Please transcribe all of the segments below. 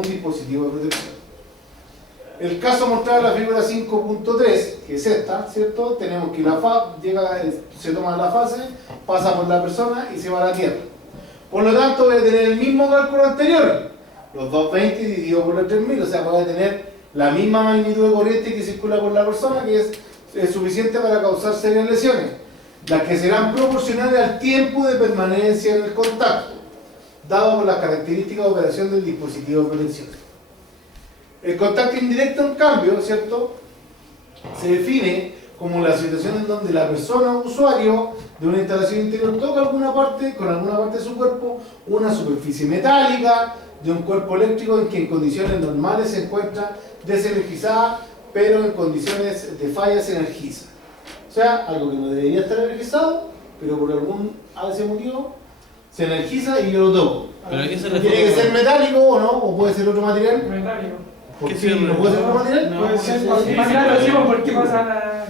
algún dispositivo de protección. El caso mostrado en la figura 5.3, que es esta, ¿cierto? Tenemos que la se toma la fase, pasa por la persona y se va a la Tierra. Por lo tanto, voy a tener el mismo cálculo anterior, los 220 dividido por los 3000, o sea, voy a tener la misma magnitud de corriente que circula por la persona, que es suficiente para causar serias lesiones, las que serán proporcionales al tiempo de permanencia en el contacto, dado por las características de operación del dispositivo de protección. El contacto indirecto, en cambio, ¿cierto?, se define como la situación en donde la persona o usuario de una instalación interior toca con alguna parte de su cuerpo, una superficie metálica de un cuerpo eléctrico en que en condiciones normales se encuentra desenergizada, pero en condiciones de falla se energiza. O sea, algo que no debería estar energizado, pero por algún motivo se energiza y yo lo toco. ¿Pero a qué se ¿Tiene refiere? que ser metálico o no? ¿O puede ser otro material? Metálico. ¿Por ¿Qué qué se no puede ser otro material? Puede ser ¿por qué pasa la...?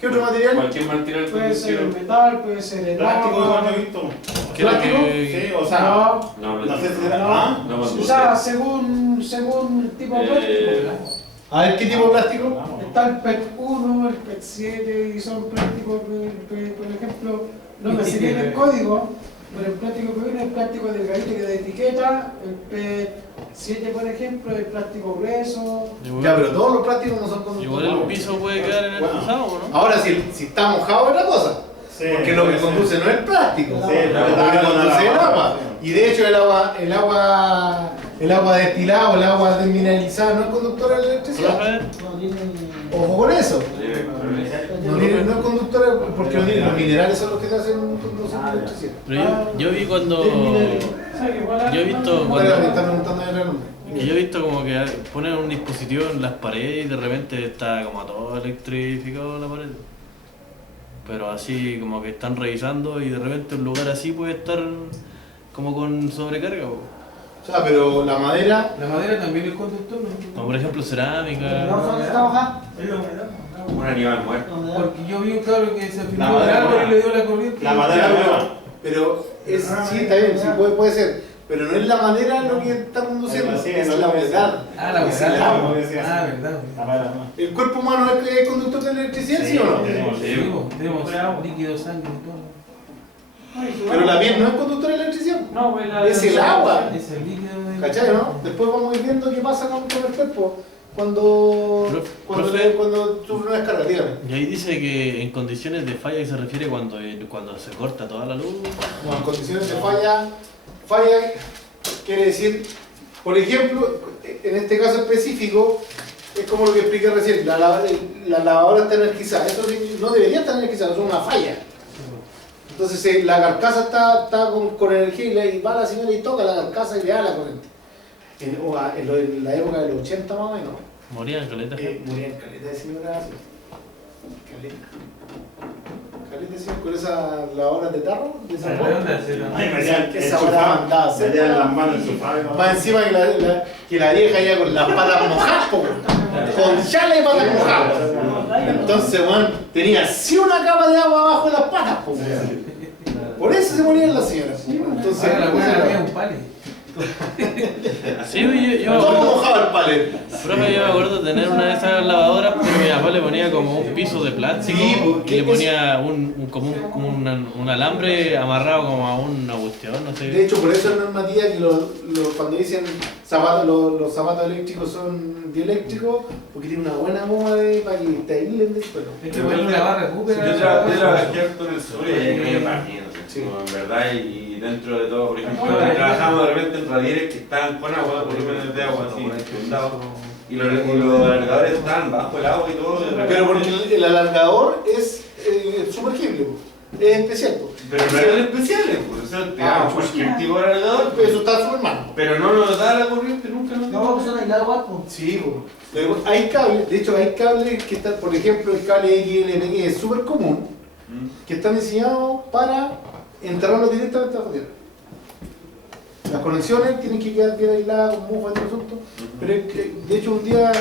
¿Qué otro material? Cualquier material Puede ser el metal, puede ser el Plástico igual agua. yo he visto. ¿Qué es lo ¿Plástico? que- Sí, o sea, No, no sé si era. No. ¿Ah? No, o sea, según el tipo de plástico. A ver, ¿qué tipo de plástico? Está el PET 1, el PET 7 y son plásticos que, por ejemplo, no me sé bien el código, pero el plástico que viene es plástico delgadito que de etiqueta, el PET 7 por ejemplo, es plástico grueso. Ya, pero todos los plásticos no son Igual conductores. el piso puede quedar energizado, ¿no? Ahora, si está mojado es la cosa. Sí, Porque lo que sí. conduce no es el plástico, Sí, lo que conduce es el agua. Y de hecho el agua destilada o el agua desmineralizada no es conductora de electricidad. Ojo con eso. No es conductora porque los minerales son los que te hacen conducir la electricidad. Pero yo vi cuando... Yo he visto Bueno, me cuando... están preguntando el nombre. Que yo he visto como que ponen un dispositivo en las paredes y de repente está como todo electrificado la pared. Pero así como que están revisando y de repente un lugar así puede estar como con sobrecarga. O sea, pero la madera... La madera también es conductor, ¿no? Como por ejemplo cerámica. ¿Dónde está mojada? Un animal muerto. Porque yo vi un cabro que se La afirmó el madera árbol nueva. y le dio la corriente. La madera nueva. Pero sí, está bien, sí puede ser. Pero no es la madera lo que está conduciendo, Sí, es no la es la humedad. Ah, la Es verdad. el agua. Ah, verdad. La madera nueva. ¿El cuerpo humano es conductor de electricidad, sí o no? tenemos. Tenemos líquido, sangre y todo. Pero la piel no es conductora de electricidad. No, pues Es el agua. Es el líquido de... ¿Cachai, no? Después vamos a ir viendo qué pasa con el cuerpo cuando sufre una descarga, dígame. Y ahí dice que en condiciones de falla, y se refiere cuando se corta toda la luz. No, en condiciones de falla quiere decir, por ejemplo, en este caso específico, es como lo que expliqué recién, la lavadora está energizada, eso no debería estar energizada, eso es una falla. Entonces la carcasa está con energía y va la señora y toca la carcasa y le da la corriente. En la época de los 80 más o menos, Morían caleta. morían caleta de señoras, caleta de señoras con esas lavadoras de tarro, de esa Ay, me decían que esa hora mandaba a hacer, me metían las manos en su fabio. más encima que la vieja ya con las patas mojadas, po, con chale de patas mojadas. Entonces, bueno, tenía sí una capa de agua abajo de las patas, po. Por eso se morían las señoras. Entonces, Ahora la buena había un pali. Sí, yo me todo acuerdo, mojado el palet. profe, yo me acuerdo de tener una de esas lavadoras, pero mi papá le ponía como un piso de plástico Sí, y porque le ponía como un alambre amarrado como a una cuestión, no De sé. hecho, por eso es normativa que cuando dicen zapatos, los zapatos eléctricos son dieléctricos, porque tienen una buena goma para que te aíslen del suelo. Hay que ponerle una barra Yo recupera. trabajé harto en el sur y ahí me imagino, en verdad, y dentro de todo, por ejemplo, trabajamos de repente en radieres que estaban con agua, volúmenes de agua así, inundados, y los alargadores estaban bajo el agua y todo. de repente- Pero porque el alargador es sumergible, es especial. Pero no eran especiales, por eso te damos cualquier tipo de alargador, Eso está súper mal. pero no nos da la corriente, nunca nos No, pues son aislados guapos. Sí, pero hay cables, de hecho hay cables que están, por ejemplo, el cable XLM que es súper común, que están diseñados para enterrarlo directamente bajo tierra. Las conexiones tienen que quedar bien aisladas con mufa y todo el asunto, pero de hecho un día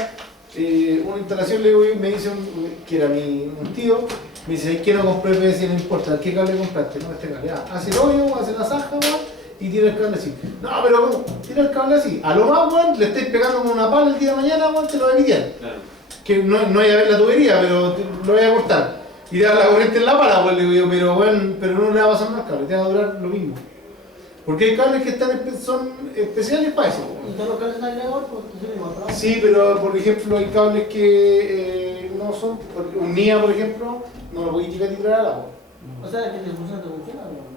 una instalación me dice que era un tío, me dice, ¿qué no compré PVC? No importa, ¿qué cable compraste? No, este cable, hace el hoyo, hace la zanja, y tira el cable así. No, pero ¿cómo? Tira el cable así. A lo más, weón, le estáis pegando con una pala el día de mañana, weón, te lo va a pitear. Claro. Que no hay a ver la tubería, pero lo voy a cortar. Y te da la corriente en la pala, pues le digo yo, pero bueno, pero no le va a pasar más cable, te va a durar lo mismo. Porque hay cables que son especiales para eso. ¿Y todos los cables están agregados? Pues igual, ¿no? Sí, pero por ejemplo hay cables que no son, un NIA por ejemplo, no lo voy a tirar al agua. O sea, que te funciona, ¿no?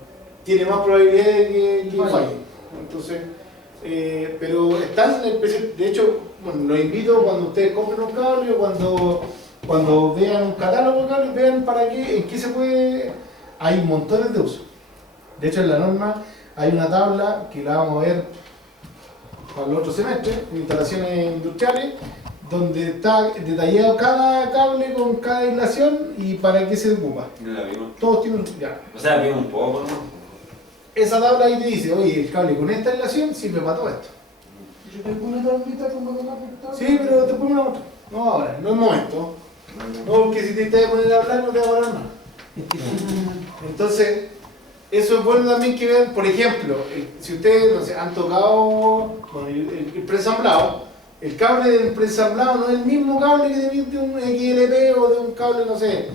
Tiene más probabilidad de que Falle. falle. Entonces, pero están especiales, de hecho, bueno, los invito cuando ustedes compren un cable o cuando vean un catálogo de cables, vean en qué se puede, hay montones de usos. De hecho en la norma hay una tabla que la vamos a ver para el otro semestre, en instalaciones industriales, donde está detallado cada cable con cada aislación y para qué se ocupa. No la vimos. Todos tienen, ya. O sea, vimos un poco, ¿no? Esa tabla ahí te dice, oye, el cable con esta aislación sirve para todo esto. Yo tengo una tablita como de una portada. Sí, pero después me la muestro. No ahora, no es momento. No, porque si te vas a poner a hablar no te va a hablar más. Entonces, eso es bueno también que vean, por ejemplo, si ustedes no sé, han tocado bueno, el preensamblado, el cable del preensamblado no es el mismo cable que de un XLP o de un cable, no sé,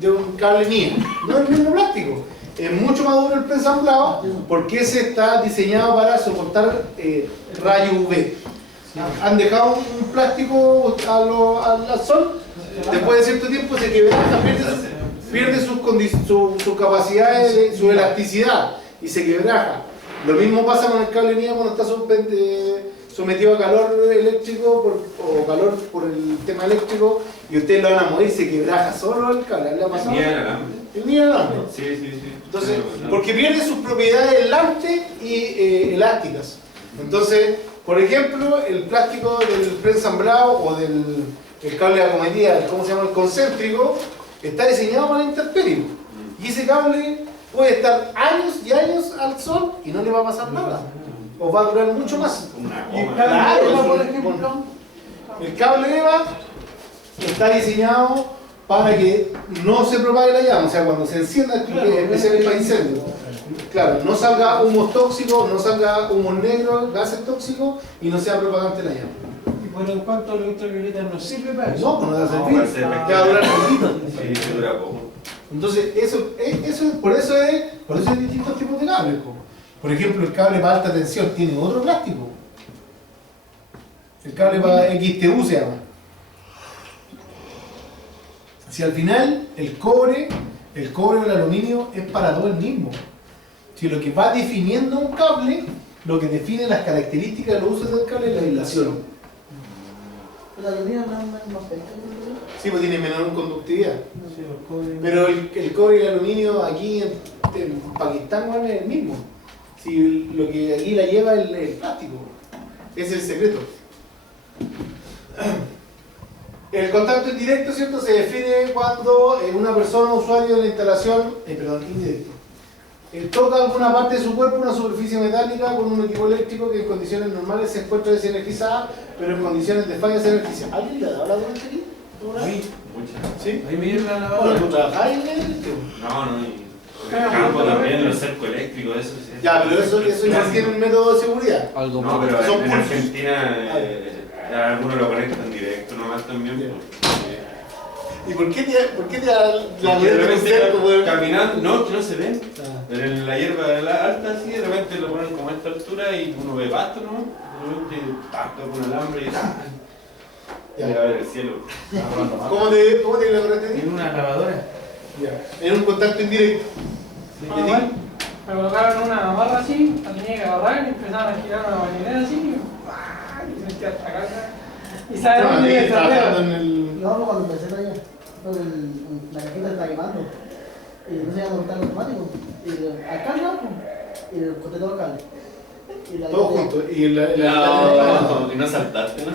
de un cable NIA. No es el mismo plástico. Es mucho más duro el preensamblado porque ese está diseñado para soportar rayos UV. Han dejado un plástico al sol, después de cierto tiempo se quebraja, pierde su capacidad, su elasticidad y se quebraja. Lo mismo pasa con el cable NIA cuando está sometido a calor eléctrico o calor por el tema eléctrico y ustedes lo van a mover y se quebraja solo el cable. ¿Le ha pasado? Ni el alambre. El NIA alambre. Sí. Entonces, porque pierde sus propiedades aislante y elásticas. Entonces, por ejemplo, el plástico del preensamblado o del cable de acometida, ¿cómo se llama? El concéntrico, está diseñado para la intemperie. Y ese cable puede estar años y años al sol y no le va a pasar nada. O va a durar mucho más. Y el cable EVA, por ejemplo. El cable EVA está diseñado para que no se propague la llama, o sea, cuando se encienda, especialmente para incendios. Claro, no salga humos tóxicos, no salga humos negros, gases tóxicos y no sea propagante la llama. Y por en cuanto a los ultravioletas no sirve para eso. No, pues no te va a No, servir, para ser te va a durar poquito. Sí, se dura poco. Entonces, por eso hay distintos tipos de cables. Por ejemplo, el cable para alta tensión tiene otro plástico. El cable para XTU se llama. Si al final el cobre o el aluminio es para todo el mismo. Si lo que va definiendo un cable, lo que define las características de los usos del cable es la aislación. ¿La aluminio no es más pequeño? Sí, pues tiene menor conductividad. Sí, los cobres. Pero el cobre y el aluminio aquí en Pakistán bueno, es el mismo. Si lo que aquí la lleva es el plástico. Es el secreto. El contacto indirecto, ¿cierto? Se define cuando una persona, usuario de la instalación, indirecto, toca alguna parte de su cuerpo, una superficie metálica con un equipo eléctrico que en condiciones normales se encuentra desenergizada, pero en condiciones de falla se energiza. ¿Alguien le ha dado la durante aquí? Ahí, Muchas. ¿Sí? ahí me lleva la Bueno, lavadora. ¿tú trabajás en el eléctrico? No. Y el campo también, los cercos eléctricos, eso sí. Ya, pero eso ya tiene un método de seguridad. Algo No, más. pero Son en pulsos. Argentina algunos lo conectan directo nomás también. Ya. Porque- ¿Y por qué te da la Porque de repente cerco, weón? caminando, no, que no se ven. Ah. Pero en la hierba alta así, de repente lo ponen como a esta altura y uno ve pasto, ¿no? De repente taca con alambre y ¡ah! Ya. Ya. A ver el cielo. ¿Cómo te lo correcto En una lavadora. Ya. En un contacto indirecto. Ah, igual, me colocaron una barra así, la tenía que agarrar y empezaban a girar una bañonera así y sentía hasta acá. Y sabes No, dónde ahí viene el trabajando tablero. en el... Yo cuando empecé para allá, la cajita se está quemando. Y no se iba a montar automático. Y al carga, y le corté todo el cable. Y la Todos juntos. Y Y no saltaste, ¿no?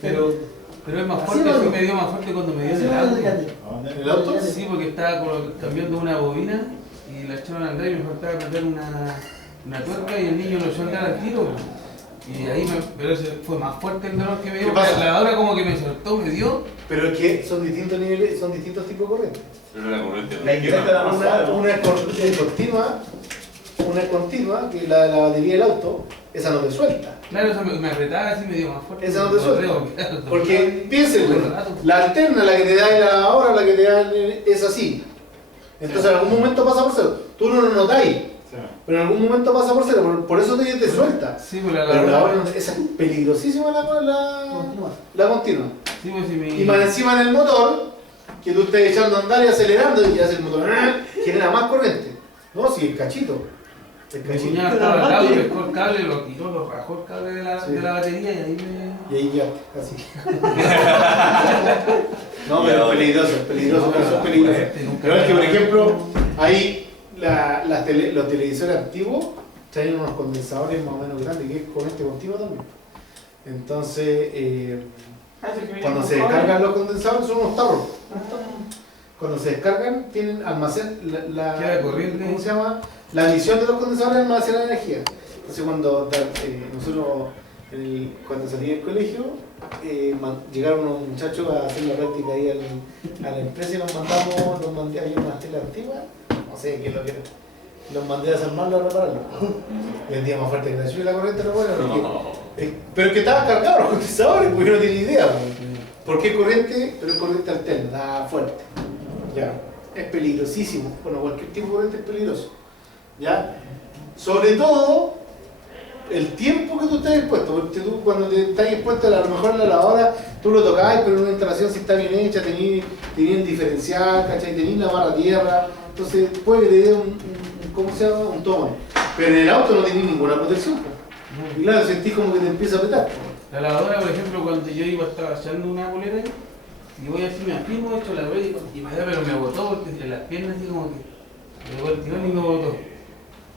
Pero es más Así fuerte, no, sí no. me dio más fuerte cuando me dio Así el no auto. lo dejaste. ¿El auto? Sí, porque estaba cambiando una bobina y la echaron a andar y me faltaba perder una tuerca y el niño lo echó a andar al tiro. Y ahí pero ese fue más fuerte el dolor que me dio. ¿Qué pasa? La lavadora como que me soltó, me dio. Pero es que son distintos niveles, son distintos tipos de corriente. No la corriente. La indirecta da más suave. Una es continua, una es continua, que es la de la batería del auto, esa no te suelta. Claro, eso me apretaba así, me dio más fuerte. Esa no te suelta. Claro, Porque piénsenlo, todo el rato. la alterna, la que te da la lavadora, la que te da es así. Entonces en algún momento pasa por cero. Tú no lo notáis, pero en algún momento pasa por cero, por eso te suelta. Sí, pues la Pero la lavadora. hora esa es peligrosísima Continúa. la continua. Sí, pues si me... Y más encima en el motor, que tú estés echando a andar y acelerando y hace el motor, genera más corriente. No, si es cachito. Es Mi cachito. cuñado estaba al lado, pescó el cable, lo quitó, lo rajó el cable Sí. de la batería y ahí me... Y ahí ya, así. No, pero es peligroso, eso es peligroso. Pero es que, por ejemplo, ahí los televisores antiguos traen unos condensadores más o menos grandes, que es corriente continua también. Entonces, cuando se descargan los condensadores son unos tarros. Cuando se descargan, tienen almacén, Queda corriente. ¿cómo se llama? La misión de los condensadores es almacenar energía. Entonces, cuando nosotros, cuando salí del colegio, llegaron unos muchachos a hacer la práctica ahí a la empresa y los mandé a una tela antigua, no sé qué es lo que era. Los mandé a desarmarlo a repararlo. Vendía más fuerte que la lluvia y la corriente, no bueno, pero es que estaban cargados los condensadores, porque no tenía idea. ¿Por qué corriente? Pero es corriente alterna, da fuerte. Ya, es peligrosísimo. Bueno, cualquier tipo de corriente es peligroso. ¿Ya? Sobre todo, el tiempo que tú estés expuesto, porque tú cuando te estás expuesto, a lo mejor en la lavadora, tú lo tocáis, pero en una instalación si está bien hecha, tenías el diferencial, ¿cachai? Tenías la barra tierra, entonces puede que te dé ¿cómo se llama? Un tomón. Pero en el auto no tenías ninguna protección. Y claro, sentís como que te empieza a apretar. La lavadora, por ejemplo, cuando yo iba a estar echando una bolera y voy así, me afirmo, echo la bolera y me da, pero me botó porque entre las piernas así como que me llegó el tirón y me botó.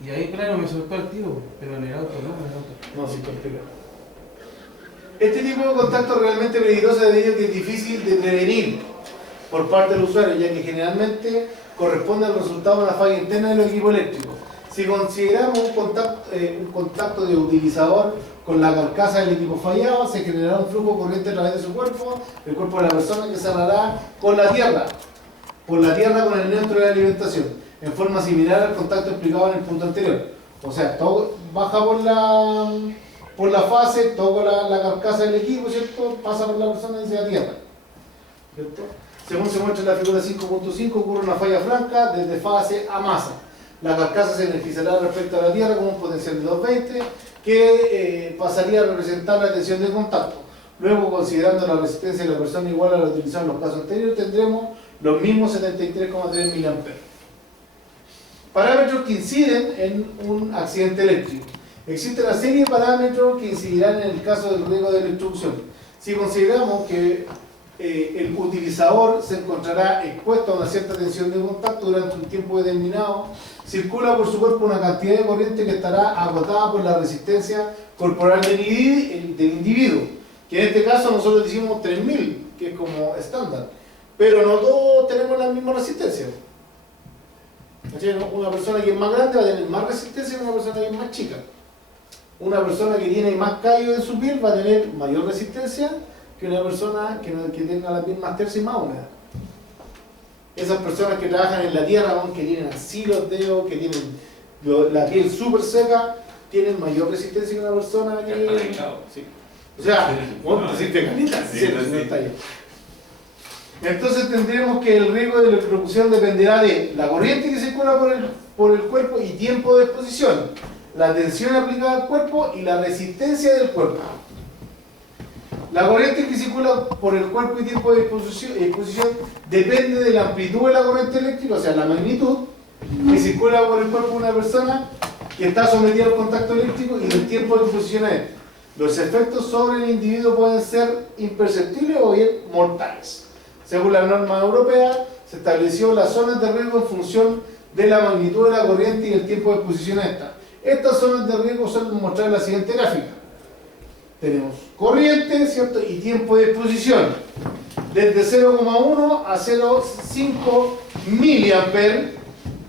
Y ahí, claro, me soltó el tiro, pero en el auto no, en el auto. No, sí, complicado. Este tipo de contacto realmente peligroso debido a que es difícil de prevenir por parte del usuario, ya que generalmente corresponde al resultado de una falla interna del equipo eléctrico. Si consideramos un contacto de utilizador con la carcasa del equipo fallado, se generará un flujo corriente a través de su cuerpo, el cuerpo de la persona que cerrará con la tierra, con el neutro de la alimentación, en forma similar al contacto explicado en el punto anterior. O sea, todo baja por la fase, toca la carcasa del equipo, ¿cierto? Pasa por la persona y se da tierra, ¿cierto? Según se muestra en la figura 5.5, ocurre una falla franca desde fase a masa. La carcasa se energizará respecto a la tierra con un potencial de 220 que pasaría a representar la tensión de contacto. Luego, considerando la resistencia de la persona igual a la utilizada en los casos anteriores, tendremos los mismos 73,3 mA. Parámetros que inciden en un accidente eléctrico. Existe una serie de parámetros que incidirán en el caso del riesgo de electrocución. Si consideramos que el utilizador se encontrará expuesto a una cierta tensión de contacto durante un tiempo determinado, circula por su cuerpo una cantidad de corriente que estará agotada por la resistencia corporal del individuo, que en este caso nosotros decimos 3000, que es como estándar, pero no todos tenemos la misma resistencia. Una persona que es más grande va a tener más resistencia que una persona que es más chica. Una persona que tiene más callo en su piel va a tener mayor resistencia que una persona que tenga la piel más tersa y más húmeda. Esas personas que trabajan en la tierra, que tienen así los dedos, que tienen la piel súper seca, tienen mayor resistencia que una persona que... Sí. O sea, bueno, decirte canita, sí, no está ahí. Entonces tendremos que el riesgo de electrocución dependerá de la corriente que circula por el cuerpo y tiempo de exposición, la tensión aplicada al cuerpo y la resistencia del cuerpo. La corriente que circula por el cuerpo y tiempo de exposición depende de la amplitud de la corriente eléctrica, o sea, la magnitud que circula por el cuerpo de una persona que está sometida al contacto eléctrico y del tiempo de exposición a él. Los efectos sobre el individuo pueden ser imperceptibles o bien mortales. Según la norma europea, se estableció las zonas de riesgo en función de la magnitud de la corriente y el tiempo de exposición a esta. Estas zonas de riesgo son mostradas en la siguiente gráfica. Tenemos corriente, ¿cierto? Y tiempo de exposición. Desde 0,1 a 0,5 miliamperes,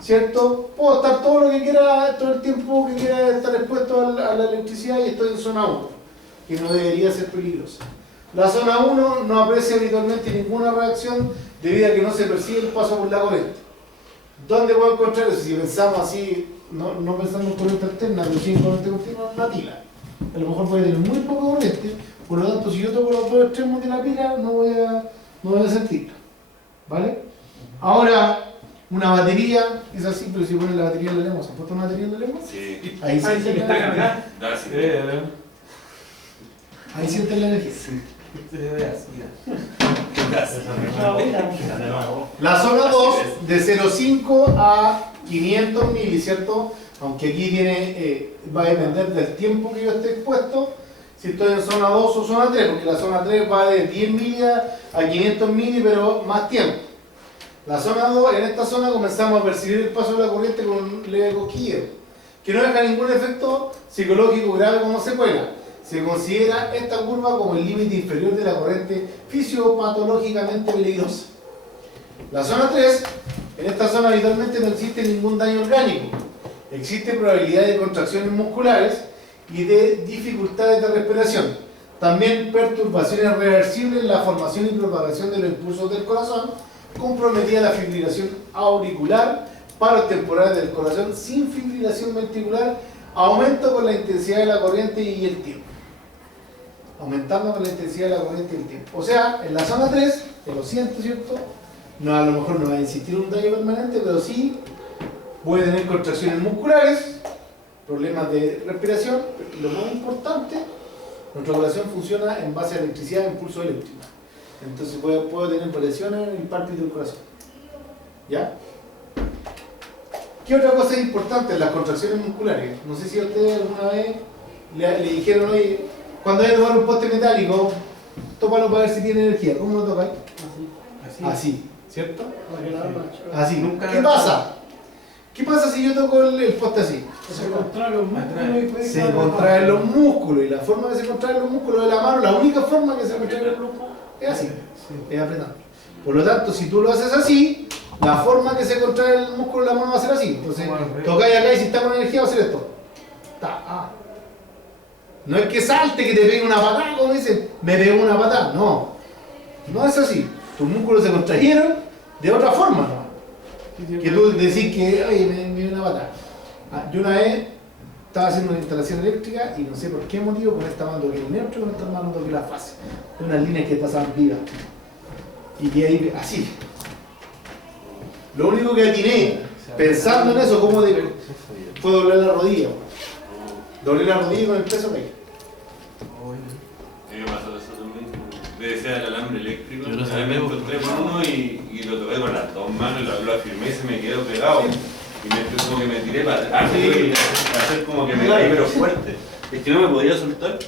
¿cierto? Puedo estar todo lo que quiera, todo el tiempo que quiera estar expuesto a la electricidad y estoy en zona 1, que no debería ser peligrosa. La zona 1 no aprecia habitualmente ninguna reacción debido a que no se percibe el paso por la corriente. ¿Dónde puedo encontrar eso? Si pensamos así, no pensando en corriente alterna, pero sí en corriente continua, una pila. A lo mejor puede tener muy poca corriente, por lo tanto, si yo toco los dos extremos de la pila, no voy a sentirla. ¿Vale? Ahora, una batería es así, pero si ponen la batería en la lengua, ¿se han puesto una batería en la lengua? Sí. Ahí sienten está la cargada. Da, sí. Ahí sienten la energía. La zona 2, de 0,5 a 500 mili, ¿cierto? Aunque aquí tiene, va a depender del tiempo que yo esté expuesto, si estoy en zona 2 o zona 3, porque la zona 3 va de 10 mili a 500 mili, pero más tiempo. La zona 2, en esta zona comenzamos a percibir el paso de la corriente con un leve cosquilleo, que no deja ningún efecto psicológico grave como secuela. Se considera esta curva como el límite inferior de la corriente fisiopatológicamente peligrosa. La zona 3, en esta zona habitualmente no existe ningún daño orgánico. Existe probabilidad de contracciones musculares y de dificultades de respiración. También perturbaciones reversibles en la formación y propagación de los impulsos del corazón, comprometida la fibrilación auricular, paros temporales del corazón sin fibrilación ventricular, aumento con la intensidad de la corriente y el tiempo. Aumentando con la intensidad de la corriente y el tiempo. O sea, en la zona 3, te lo siento, ¿cierto? No, a lo mejor no va a existir un daño permanente, pero sí puede tener contracciones musculares, problemas de respiración, pero lo más importante, nuestra corazón funciona en base a electricidad e impulso eléctrico. Entonces puedo tener variaciones en el pálpito del corazón. ¿Ya? ¿Qué otra cosa es importante en las contracciones musculares? No sé si a ustedes alguna vez le dijeron, oye, cuando hay que tomar un poste metálico, tómalo para ver si tiene energía. ¿Cómo lo tocáis? Así, ¿cierto? Así. Nunca- ¿Qué pasa? ¿Qué pasa si yo toco el poste así? Se contraen los músculos y puede Se quedar contraen los músculos, y la forma que se contraen los músculos de la mano, la única forma que se contraen los músculos es así, es apretando. Por lo tanto, si tú lo haces así, la forma que se contrae el músculo de la mano va a ser así. Entonces, tocáis acá y si está con energía va a ser esto. No es que salte, que te pegue una patada, como dicen, me pegó una patada. No, no es así. Tus músculos se contrajeron de otra forma, ¿no? Que tú decís que, oye, me dio una patada. Yo una vez estaba haciendo una instalación eléctrica y no sé por qué motivo con esta mano toqué el neutro y con esta mano toqué la fase. Unas líneas que pasaban vivas. Y que ahí, así. Lo único que atiné, pensando en eso, fue doblar la rodilla. Doblé la rodilla con el peso que hay. A mí me pasó eso también. Debe ser el alambre eléctrico. Yo lo sabía, Me porque- encontré con uno y lo toqué con las dos manos, lo afirmé y se me quedó pegado. Y como que me tiré para atrás, para hacer como que me caí pero fuerte. Es que no me podía soltar.